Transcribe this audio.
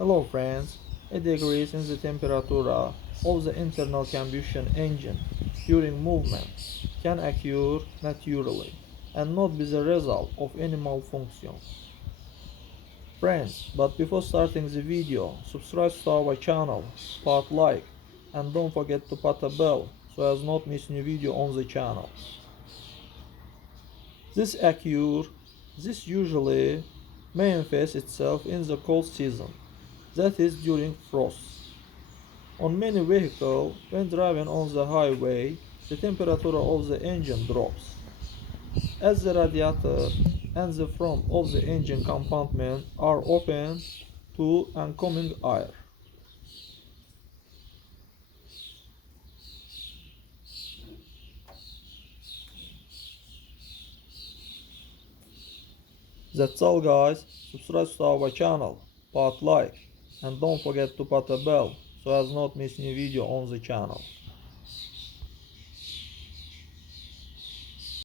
Hello friends, a decrease in the temperature of the internal combustion engine during movement can occur naturally and not be the result of any malfunction. Friends, but before starting the video, subscribe to our channel, put like, and don't forget to put a bell so as not miss new video on the channel. This usually manifests itself in the cold season, that is during frost. On many vehicles, when driving on the highway, the temperature of the engine drops, as the radiator and the front of the engine compartment are open to oncoming air. That's all guys, subscribe to our channel, put like, and don't forget to put a bell so as not miss new video on the channel.